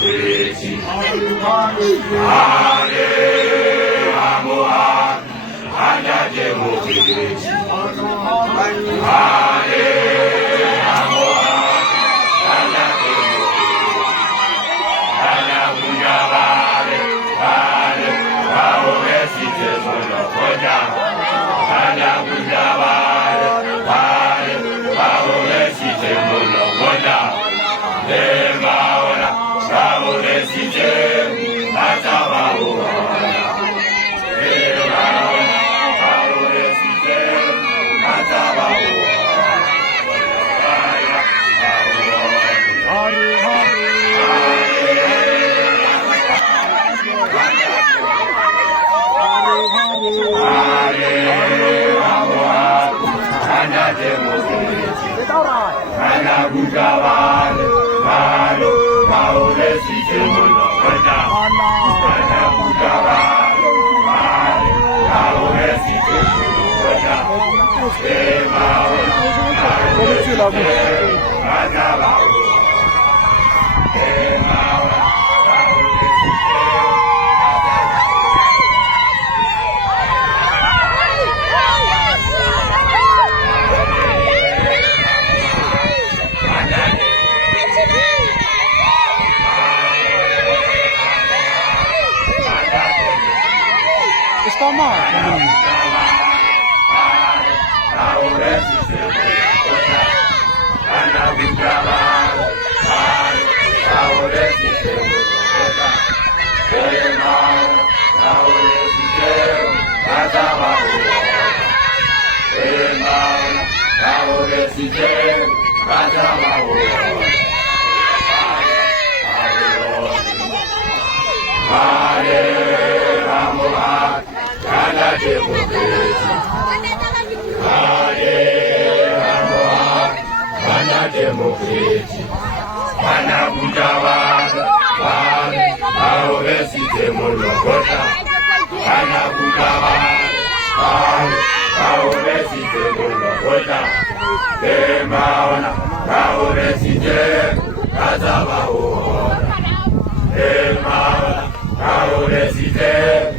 Democracy. Hare Ramoha, Hana Democracy. Hare Ramoha, Hana Democracy. Hana Bujavare, Hare Ramoha, Sita Monokoda. Hana Bujavare, Hare Ramoha, Sita Monokoda. Demaora, Ramoha, Sita Monokoda. Hana Bujavare, Hare Ramoha, Sita Monokoda. Hana Bujavare, Hare Ramoha, Sita Monokoda. Demaora, Ramoha, Sita Monokoda. Está mal. Democracy. Hana Bujavare, Hare Ramoha, Sita Monokoda. Hana Bujavare, Hare Ramoha, Sita Monokoda. Demaora, Ramoha, Sita Monokoda. Demaora, Ramoha, Sita